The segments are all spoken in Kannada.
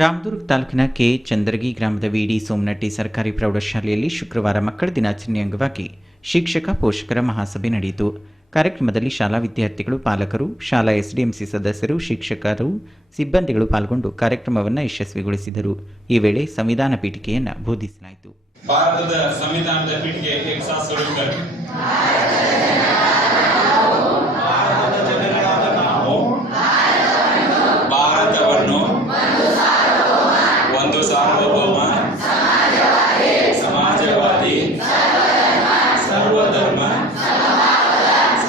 ರಾಮದುರ್ಗ ತಾಲೂಕಿನ ಕೆ ಚಂದರಗಿ ಗ್ರಾಮದ ವಿಡಿ ಸೋಮನಟ್ಟಿ ಸರ್ಕಾರಿ ಪ್ರೌಢಶಾಲೆಯಲ್ಲಿ ಶುಕ್ರವಾರ ಮಕ್ಕಳ ದಿನಾಚರಣೆ ಅಂಗವಾಗಿ ಶಿಕ್ಷಕ ಪೋಷಕರ ಮಹಾಸಭೆ ನಡೆಯಿತು. ಕಾರ್ಯಕ್ರಮದಲ್ಲಿ ಶಾಲಾ ವಿದ್ಯಾರ್ಥಿಗಳು, ಪಾಲಕರು, ಶಾಲಾ ಎಸ್ಡಿಎಂಸಿ ಸದಸ್ಯರು, ಶಿಕ್ಷಕರು, ಸಿಬ್ಬಂದಿಗಳು ಪಾಲ್ಗೊಂಡು ಕಾರ್ಯಕ್ರಮವನ್ನು ಯಶಸ್ವಿಗೊಳಿಸಿದರು. ಈ ವೇಳೆ ಸಂವಿಧಾನ ಪೀಠಿಕೆಯನ್ನು ಬೋಧಿಸಲಾಯಿತು. ಭಾರತದ ಸಂವಿಧಾನದ ಪೀಠಿಕೆ ಭಾರತವನ್ನು ಒಂದು ಸಾರ್ವಭೌಮ ಸಮಾಜವಾದಿ ಸರ್ವಧರ್ಮ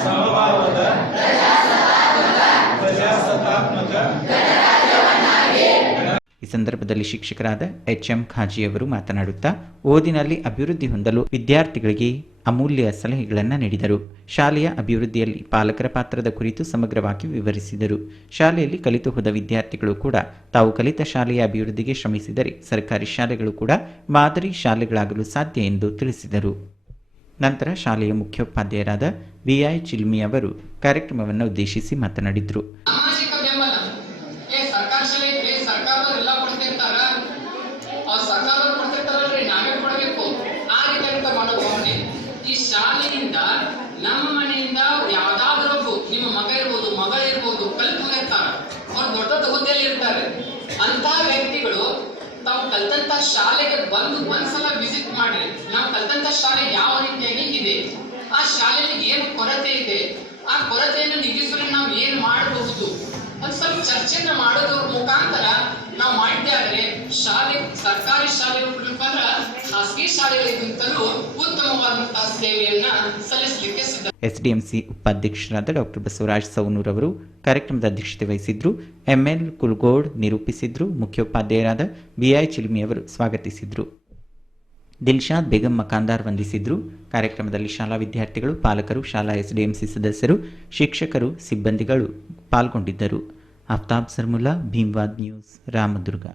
ಸಮಭಾವದ ಪ್ರಜಾಸತ್ತಾತ್ಮಕ. ಈ ಸಂದರ್ಭದಲ್ಲಿ ಶಿಕ್ಷಕರಾದ ಎಚ್ಎಂ ಖಾಜಿ ಅವರು ಮಾತನಾಡುತ್ತಾ ಓದಿನಲ್ಲಿ ಅಭಿವೃದ್ಧಿ ಹೊಂದಲು ವಿದ್ಯಾರ್ಥಿಗಳಿಗೆ ಅಮೂಲ್ಯ ಸಲಹೆಗಳನ್ನು ನೀಡಿದರು. ಶಾಲೆಯ ಅಭಿವೃದ್ಧಿಯಲ್ಲಿ ಪಾಲಕರ ಪಾತ್ರದ ಕುರಿತು ಸಮಗ್ರವಾಗಿ ವಿವರಿಸಿದರು. ಶಾಲೆಯಲ್ಲಿ ಕಲಿತು ಹೋದ ವಿದ್ಯಾರ್ಥಿಗಳು ಕೂಡ ತಾವು ಕಲಿತ ಶಾಲೆಯ ಅಭಿವೃದ್ಧಿಗೆ ಶ್ರಮಿಸಿದರೆ ಸರ್ಕಾರಿ ಶಾಲೆಗಳು ಕೂಡ ಮಾದರಿ ಶಾಲೆಗಳಾಗಲು ಸಾಧ್ಯ ಎಂದು ತಿಳಿಸಿದರು. ನಂತರ ಶಾಲೆಯ ಮುಖ್ಯೋಪಾಧ್ಯಾಯರಾದ ವಿಐ ಚಿಲ್ಮಿ ಅವರು ಕಾರ್ಯಕ್ರಮವನ್ನು ಉದ್ದೇಶಿಸಿ ಮಾತನಾಡಿದರು. ಈ ಶಾಲೆಯಿಂದ ನಮ್ಮ ಮನೆಯಿಂದ ಯಾವ್ದಾದ್ರೂ ನಿಮ್ಮ ಮಗ ಇರ್ಬೋದು, ಮಗಳಿರ್ಬೋದು, ಕಲ್ತ್ಕೊಂಡಿರ್ತಾರೆ, ಅವ್ರು ದೊಡ್ಡ ದೊಡ್ಡ ಹುದ್ದೆಯಲ್ಲಿ ಇರ್ತಾರೆ. ಅಂತ ವ್ಯಕ್ತಿಗಳು ತಾವು ಕಲ್ತಂತ ಶಾಲೆಗೆ ಬಂದು ಒಂದ್ಸಲ ವಿಸಿಟ್ ಮಾಡ್ರಿ. ನಾವು ಕಲ್ತಂತ ಶಾಲೆ ಯಾವ ರೀತಿಯಾಗಿ ಇದೆ, ಆ ಶಾಲೆಯಲ್ಲಿ ಏನು ಕೊರತೆ ಇದೆ, ಆ ಕೊರತೆಯನ್ನು ನಿಗಿಸಲು ನಾವು ಏನ್ ಮಾಡಬಹುದು ಒಂದು ಸ್ವಲ್ಪ ಚರ್ಚೆನ ಮಾಡೋದ್ರ ಮುಖಾಂತರ ನಾವು ಮಾಡಿದ್ದೆ ಆದರೆ ಶಾಲೆ ಸರ್ಕಾರಿ ಶಾಲೆಗಳ ಖಾಸಗಿ ಶಾಲೆಗಳಿಗಿಂತಲೂ ಉತ್ತಮವಾದಂತಹ ಸೇವೆಯನ್ನ ಸಲ್ಲಿಸಲಿಕ್ಕೆ ಸಿದ್ಧ. ಎಸ್ಡಿಎಂಸಿ ಉಪಾಧ್ಯಕ್ಷರಾದ ಡಾಕ್ಟರ್ ಬಸವರಾಜ್ ಸೌನೂರ್ ಅವರು ಕಾರ್ಯಕ್ರಮದ ಅಧ್ಯಕ್ಷತೆ ವಹಿಸಿದ್ರು. ಎಂಎಲ್ ಕುಲ್ಗೋಡ್ ನಿರೂಪಿಸಿದ್ರು. ಮುಖ್ಯೋಪಾಧ್ಯಾಯರಾದ ಬಿಐ ಚಿಲ್ಮಿ ಅವರು ಸ್ವಾಗತಿಸಿದ್ರು. ದಿಲ್ಶಾದ್ ಬೇಗಂ ಮಕಾಂದಾರ್ ವಂದಿಸಿದ್ರು. ಕಾರ್ಯಕ್ರಮದಲ್ಲಿ ಶಾಲಾ ವಿದ್ಯಾರ್ಥಿಗಳು, ಪಾಲಕರು, ಶಾಲಾ ಎಸ್ಡಿಎಂಸಿ ಸದಸ್ಯರು, ಶಿಕ್ಷಕರು, ಸಿಬ್ಬಂದಿಗಳು ಪಾಲ್ಗೊಂಡಿದ್ದರು. ಆಫ್ತಾಬ್ ಸರ್ಮುಲ್ಲಾ, ಭೀಮ್ವಾದ್ ನ್ಯೂಸ್, ರಾಮದುರ್ಗ.